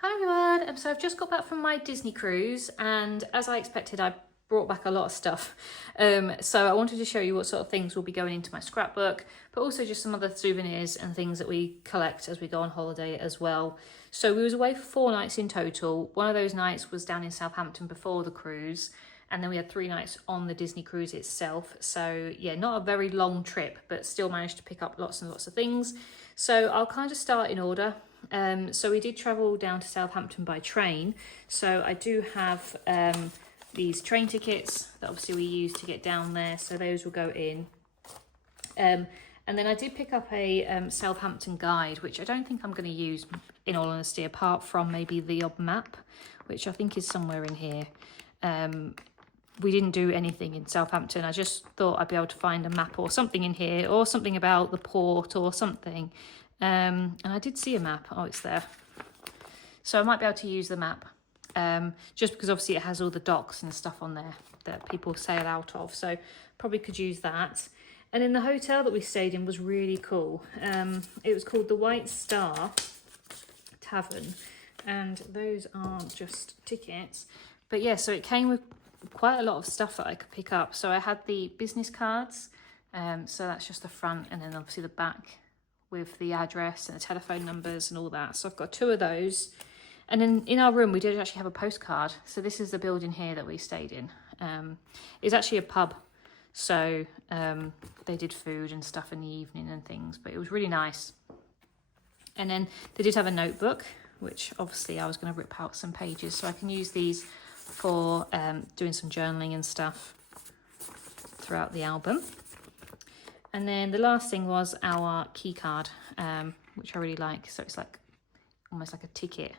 Hi everyone, so I've just got back from my Disney cruise, and as I expected I brought back a lot of stuff. So I wanted to show you what sort of things will be going into my scrapbook, but also just some other souvenirs and things that we collect as we go on holiday as well. So we was away for 4 nights in total. One of those nights was down in Southampton before the cruise, and then we had 3 nights on the Disney cruise itself. So yeah, not a very long trip, but still managed to pick up lots and lots of things. So I'll kind of start in order. So we did travel down to Southampton by train. So I do have these train tickets that obviously we use to get down there. So those will go in. And then I did pick up a Southampton guide, which I don't think I'm going to use, in all honesty, apart from maybe the odd map, which I think is somewhere in here. We didn't do anything in Southampton. I just thought I'd be able to find a map or something in here, or something about the port or something. And I did see a map. Oh, it's there. So I might be able to use the map, just because obviously it has all the docks and stuff on there that people sail out of. So probably could use that. And then the hotel that we stayed in was really cool. It was called the White Star Tavern, and those aren't just tickets. But yeah, so it came with quite a lot of stuff that I could pick up. So I had the business cards, so that's just the front, and then obviously the back with the address and the telephone numbers and all that. So I've got 2 of those. And then in our room we did actually have a postcard. So this is the building here that we stayed in. It's actually a pub, so they did food and stuff in the evening and things, but it was really nice. And then they did have a notebook, which obviously I was going to rip out some pages, so I can use these for doing some journaling and stuff throughout the album. And then the last thing was our key card, which I really like. So it's like almost like a ticket,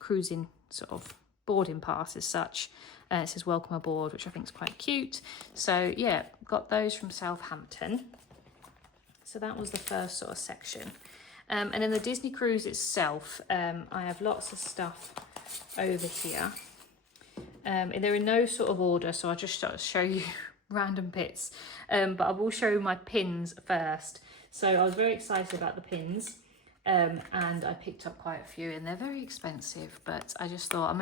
cruising sort of boarding pass as such. It says welcome aboard, which I think is quite cute. So yeah, got those from Southampton. So that was the first sort of section. And then the Disney cruise itself, I have lots of stuff over here. They're in no sort of order, so I'll just sort of show you random bits. But I will show my pins first. So I was very excited about the pins, and I picked up quite a few, and they're very expensive, but I just thought I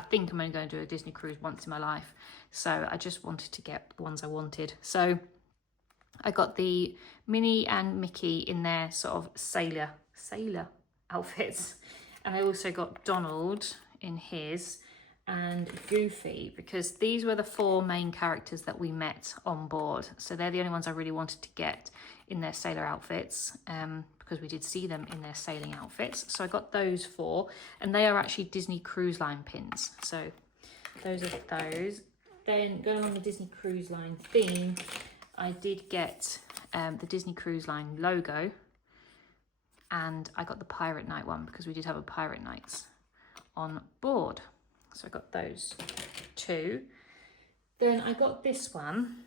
think I'm only going to do a Disney cruise once in my life. So I just wanted to get the ones I wanted. So I got the Minnie and Mickey in their sort of sailor outfits. And I also got Donald in his, and Goofy, because these were the 4 main characters that we met on board. So they're the only ones I really wanted to get in their sailor outfits, because we did see them in their sailing outfits. So I got those 4, and they are actually Disney Cruise Line pins. So those are those. Then going on the Disney Cruise Line theme, I did get the Disney Cruise Line logo, and I got the Pirate Night one because we did have a Pirate Nights on board. So I got those 2. Then I got this one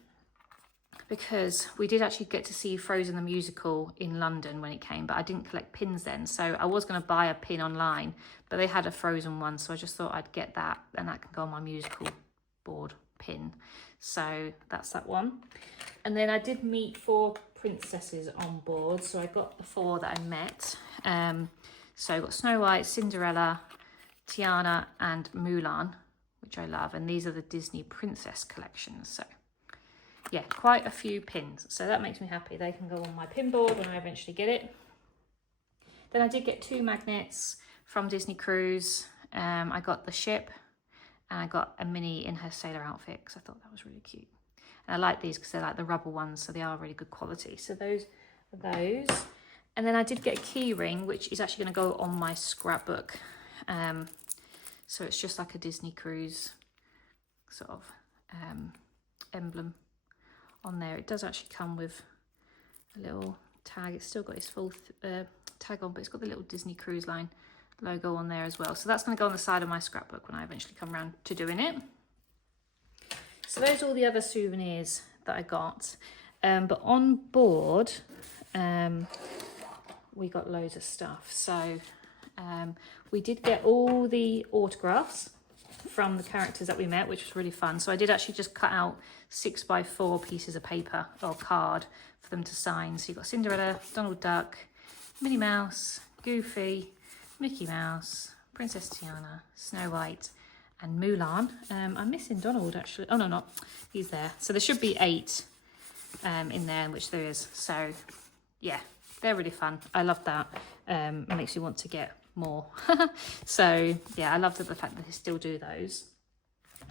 because we did actually get to see Frozen the musical in London when it came, but I didn't collect pins then. So I was going to buy a pin online, but they had a Frozen one, so I just thought I'd get that, and that can go on my musical board pin. So that's that one. And then I did meet 4 princesses on board, so I got the 4 that I met. So I got Snow White, Cinderella, Tiana and Mulan, which I love, and these are the Disney Princess collections. So yeah, quite a few pins, so that makes me happy. They can go on my pin board when I eventually get it. Then I did get 2 magnets from Disney Cruise. I got the ship, and I got a Minnie in her sailor outfit because I thought that was really cute. And I like these because they're like the rubber ones, so they are really good quality. So those are those. And then I did get a key ring, which is actually going to go on my scrapbook. So it's just like a Disney cruise sort of emblem on there. It does actually come with a little tag. It's still got its full tag on, but it's got the little Disney Cruise Line logo on there as well. So that's going to go on the side of my scrapbook when I eventually come around to doing it. So those are all the other souvenirs that I got. But on board, we got loads of stuff. So we did get all the autographs from the characters that we met, which was really fun. So I did actually just cut out 6x4 pieces of paper or card for them to sign. So you've got Cinderella, Donald Duck, Minnie Mouse, Goofy, Mickey Mouse, Princess Tiana, Snow White, and Mulan. I'm missing Donald actually. Oh no, not. He's there. So there should be 8 in there, which there is. So yeah, they're really fun. I love that. It makes you want to get more. So yeah, I love the fact that they still do those.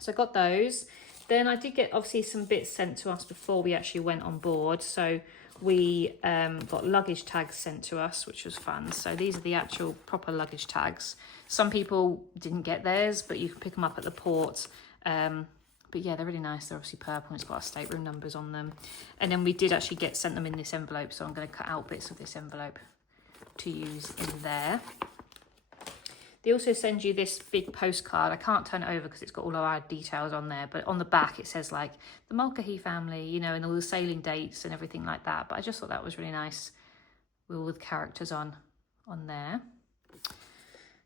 So I got those. Then I did get obviously some bits sent to us before we actually went on board. So we got luggage tags sent to us, which was fun. So these are the actual proper luggage tags. Some people didn't get theirs, but you can pick them up at the port. But yeah, they're really nice. They're obviously purple and it's got our stateroom numbers on them. And then we did actually get sent them in this envelope. So I'm going to cut out bits of this envelope to use in there. They also send you this big postcard. I can't turn it over because it's got all of our details on there. But on the back, it says like the Mulcahy family, you know, and all the sailing dates and everything like that. But I just thought that was really nice with all the characters on there.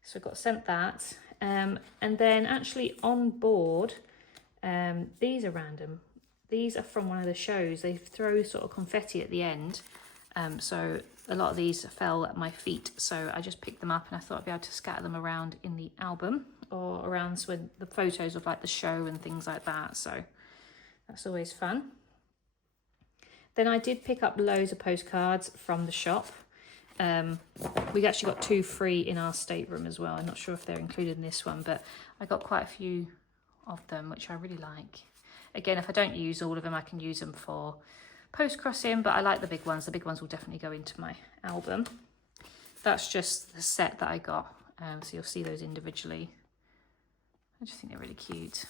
So I got sent that. And then actually on board, these are random. These are from one of the shows. They throw sort of confetti at the end. So a lot of these fell at my feet, so I just picked them up and I thought I'd be able to scatter them around in the album or around with the photos of like the show and things like that. So that's always fun. Then I did pick up loads of postcards from the shop. We actually got 2 free in our stateroom as well. I'm not sure if they're included in this one, but I got quite a few of them, which I really like. Again, if I don't use all of them, I can use them for post-crossing, but I like the big ones. The big ones will definitely go into my album. That's just the set that I got, so you'll see those individually. I just think they're really cute.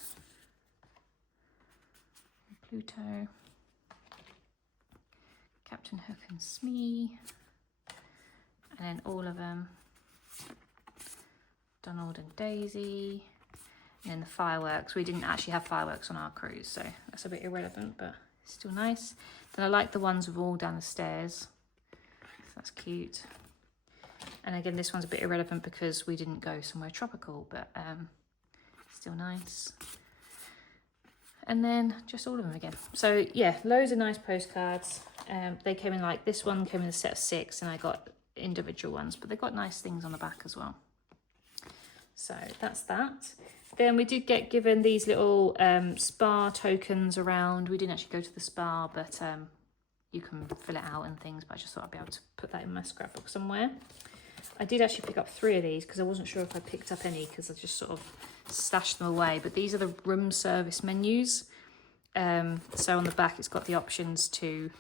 Pluto, Captain Hook and Smee, and then all of them, Donald and Daisy, and then the fireworks. We didn't actually have fireworks on our cruise, so that's a bit irrelevant, but still nice. Then I like the ones with all down the stairs. So that's cute. And again, this one's a bit irrelevant because we didn't go somewhere tropical, but still nice. And then just all of them again. So yeah, loads of nice postcards. They came in like, this one came in a set of 6 and I got individual ones, but they've got nice things on the back as well. So that's that. Then we did get given these little spa tokens around. We didn't actually go to the spa, but you can fill it out and things, but I just thought I'd be able to put that in my scrapbook somewhere. I did actually pick up 3 of these because I wasn't sure if I picked up any because I just sort of stashed them away. But these are the room service menus. So on the back, it's got the options to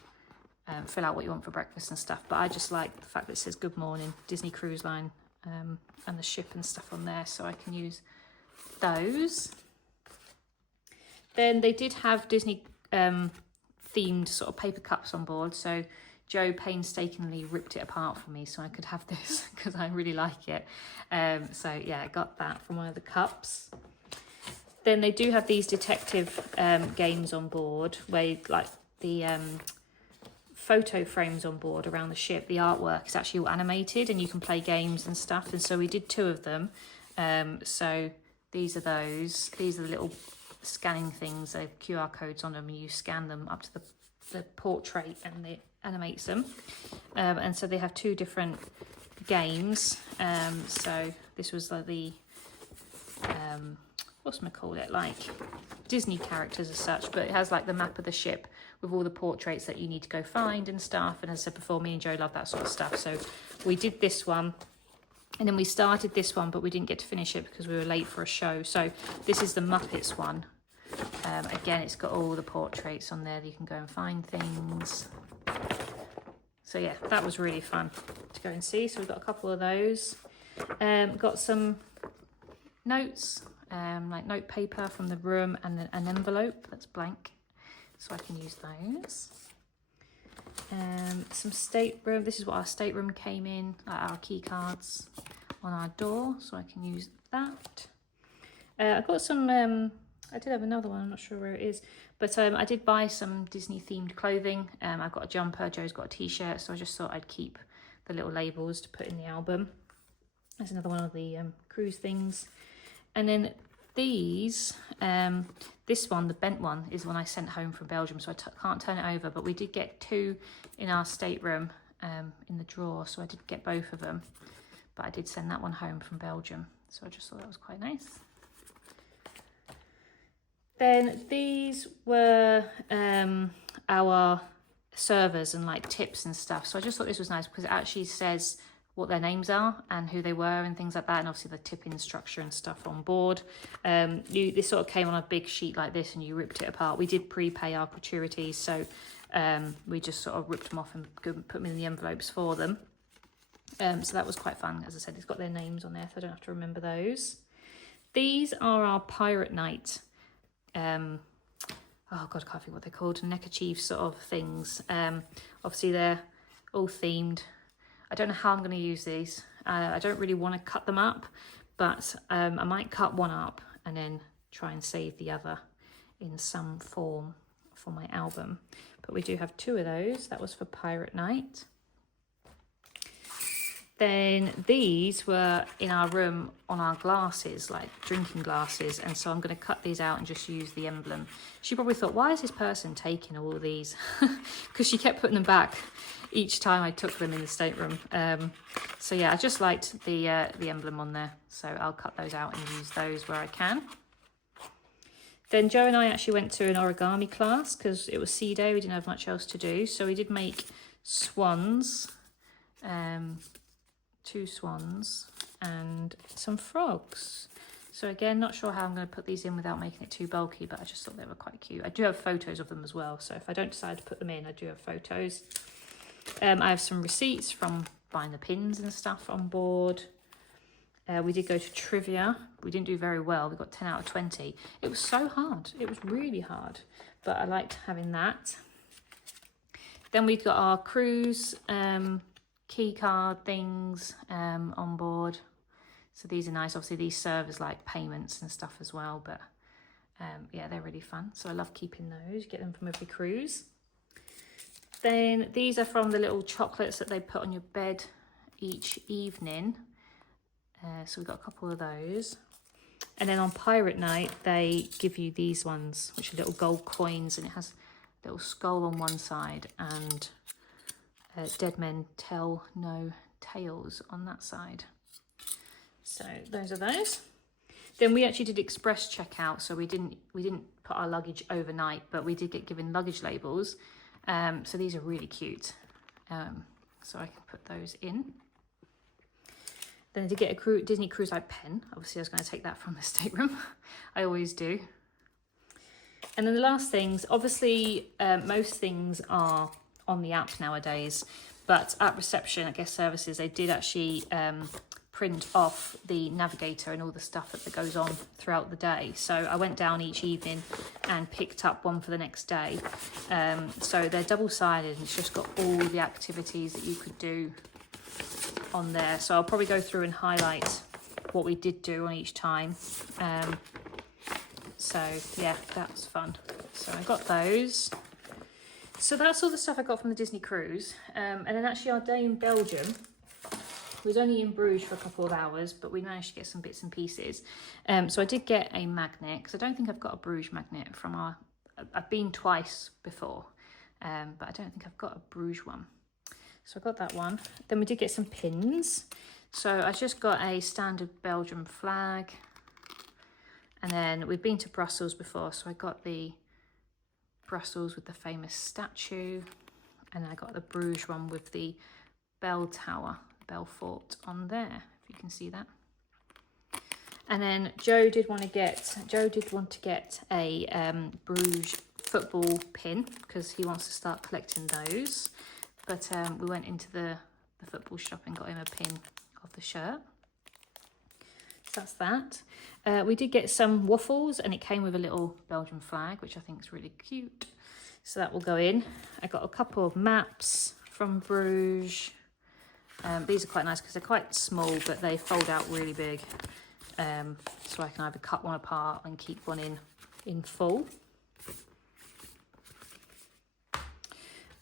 fill out what you want for breakfast and stuff. But I just like the fact that it says Good Morning, Disney Cruise Line, and the ship and stuff on there, so I can use those. Then they did have Disney themed sort of paper cups on board, so Joe painstakingly ripped it apart for me so I could have this because I really like it. So yeah, I got that from one of the cups. Then they do have these detective games on board where like the photo frames on board around the ship, the artwork is actually all animated and you can play games and stuff. And so we did 2 of them. So these are those. These are the little scanning things. They have QR codes on them and you scan them up to the portrait and it animates them. And so they have 2 different games. So this was like the what's I call it, like Disney characters as such, but it has like the map of the ship with all the portraits that you need to go find and stuff. And as I said before, me and Joe love that sort of stuff, so we did this one and then we started this one, but we didn't get to finish it because we were late for a show. So this is the Muppets one. Again, it's got all the portraits on there that you can go and find things. So yeah, that was really fun to go and see. So we've got a couple of those. Got some notes, like note paper from the room and an envelope that's blank, so I can use those. Some stateroom, this is what our stateroom came in, like our key cards on our door, so I can use that. I got some, I did have another one, I'm not sure where it is, but I did buy some Disney themed clothing. I've got a jumper, Joe's got a t-shirt, so I just thought I'd keep the little labels to put in the album. There's another one of the cruise things. And then these, this one, the bent one, is one I sent home from Belgium, so I can't turn it over, but we did get 2 in our stateroom in the drawer, so I did get both of them. but I did send that one home from Belgium. So I just thought that was quite nice. Then these were our servers and like tips and stuff. So I just thought this was nice because it actually says what their names are and who they were and things like that, and obviously the tipping structure and stuff on board. This sort of came on a big sheet like this and you ripped it apart. We did prepay our gratuities, so we just sort of ripped them off and put them in the envelopes for them. So that was quite fun. As I said, it's got their names on there, so I don't have to remember those. These are our Pirate Night, oh God, I can't think what they're called, neckerchief sort of things. Obviously they're all themed. I don't know how I'm going to use these. I don't really want to cut them up, but I might cut one up and then try and save the other in some form for my album. But we do have 2 of those. That was for Pirate Night. Then these were in our room on our glasses, like drinking glasses. And so I'm going to cut these out and just use the emblem. She probably thought, why is this person taking all of these? Because she kept putting them back each time I took them in the stateroom. So yeah, I just liked the emblem on there. So I'll cut those out and use those where I can. Then Joe and I actually went to an origami class because it was sea day. We didn't have much else to do. So we did make swans. 2 swans and some frogs. So again, not sure how I'm going to put these in without making it too bulky, but I just thought they were quite cute. I do have photos of them as well, so if I don't decide to put them in, I do have photos. I have some receipts from buying the pins and stuff on board. We did go to trivia. We didn't do very well. We got 10 out of 20. It was so hard. It was really hard, but I liked having that. Then we got our cruise key card things on board. So these are nice. Obviously these serve as like payments and stuff as well, but yeah, they're really fun. So I love keeping those. You get them from every cruise. Then these are from the little chocolates that they put on your bed each evening. So we've got a couple of those. And then on Pirate Night, they give you these ones, which are little gold coins, and it has a little skull on one side and dead men tell no tales on that side. So those are those. Then we actually did express checkout, so we didn't put our luggage overnight, but we did get given luggage labels. So these are really cute. So I can put those in. Then I did get a Disney Cruise Line pen. Obviously I was going to take that from the stateroom. I always do. And then the last things, obviously most things are on the app nowadays, but at reception at guest services they did actually print off the navigator and all the stuff that goes on throughout the day. So I went down each evening and picked up one for the next day. So they're double-sided and it's just got all the activities that you could do on there. So I'll probably go through and highlight what we did do on each time. So yeah, that was fun. So I got those. So that's all the stuff I got from the Disney cruise. And then actually our day in Belgium was only in Bruges for a couple of hours, but we managed to get some bits and pieces. So I did get a magnet, because I don't think I've got a Bruges magnet from our... I've been twice before, but I don't think I've got a Bruges one. So I got that one. Then we did get some pins. So I just got a standard Belgium flag. And then we've been to Brussels before, so I got the Brussels with the famous statue, and I got the Bruges one with the bell tower, Belfort on there, if you can see that. And then Joe did want to get a Bruges football pin because he wants to start collecting those. But we went into the football shop and got him a pin of the shirt. So that's that. We did get some waffles and it came with a little Belgian flag, which I think is really cute. So that will go in. I got a couple of maps from Bruges. These are quite nice because they're quite small, but they fold out really big. So I can either cut one apart and keep one in full.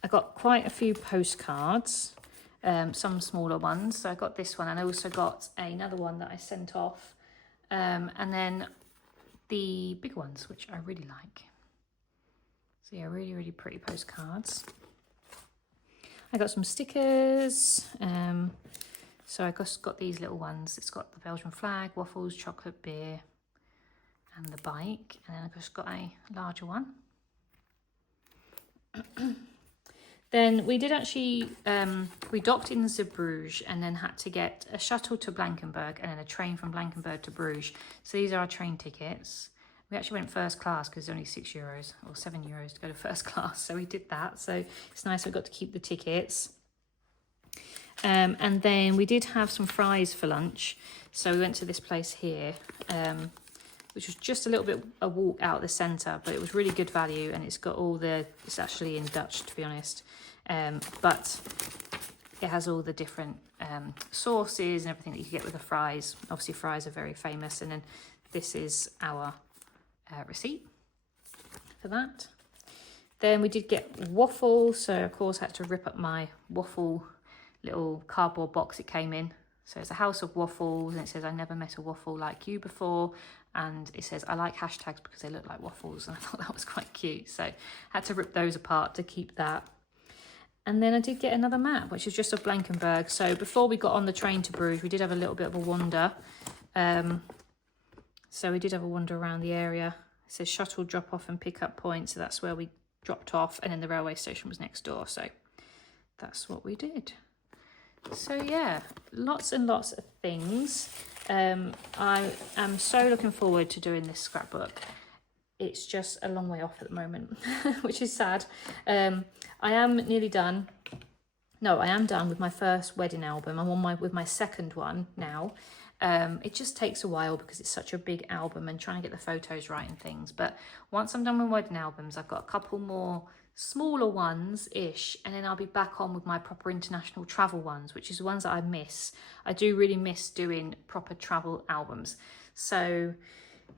I got quite a few postcards, some smaller ones. So I got this one and I also got another one that I sent off. And then the big ones, which I really like. So yeah, really, really pretty postcards. I got some stickers, So I just got these little ones. It's got the Belgian flag, waffles, chocolate, beer, and the bike. And then I just got a larger one. Then we did actually, we docked in Zeebrugge and then had to get a shuttle to Blankenberg and then a train from Blankenberg to Bruges. So these are our train tickets. We actually went first class because it's only €6 or €7 to go to first class. So we did that. So it's nice we got to keep the tickets. And then we did have some fries for lunch. So we went to this place here, which was just a little bit a walk out the centre, but it was really good value, and it's got all the, it's actually in Dutch to be honest, but it has all the different sauces and everything that you can get with the fries. Obviously fries are very famous, and then this is our receipt for that. Then we did get waffles, so of course I had to rip up my waffle little cardboard box it came in. So it's a house of waffles, and it says, I never met a waffle like you before. And it says, I like hashtags because they look like waffles. And I thought that was quite cute. So I had to rip those apart to keep that. And then I did get another map, which is just of Blankenberg. So before we got on the train to Bruges, we did have a little bit of a wander. So we did have a wander around the area. It says shuttle drop off and pick up point. So that's where we dropped off. And then the railway station was next door. So that's what we did. So yeah, lots and lots of things. I am so looking forward to doing this scrapbook. It's just a long way off at the moment, which is sad. I am nearly done. No, I am done with my first wedding album. I'm on with my second one now. It just takes a while because it's such a big album and trying to get the photos right and things. But once I'm done with wedding albums, I've got a couple more smaller ones-ish, and then I'll be back on with my proper international travel ones, which is the ones that I miss. I do really miss doing proper travel albums. So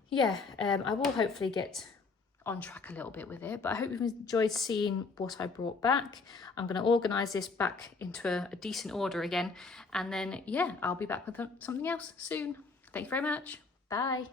yeah, I will hopefully get on track a little bit with it, but I hope you've enjoyed seeing what I brought back. I'm going to organise this back into a decent order again, and then yeah, I'll be back with something else soon. Thank you very much. Bye.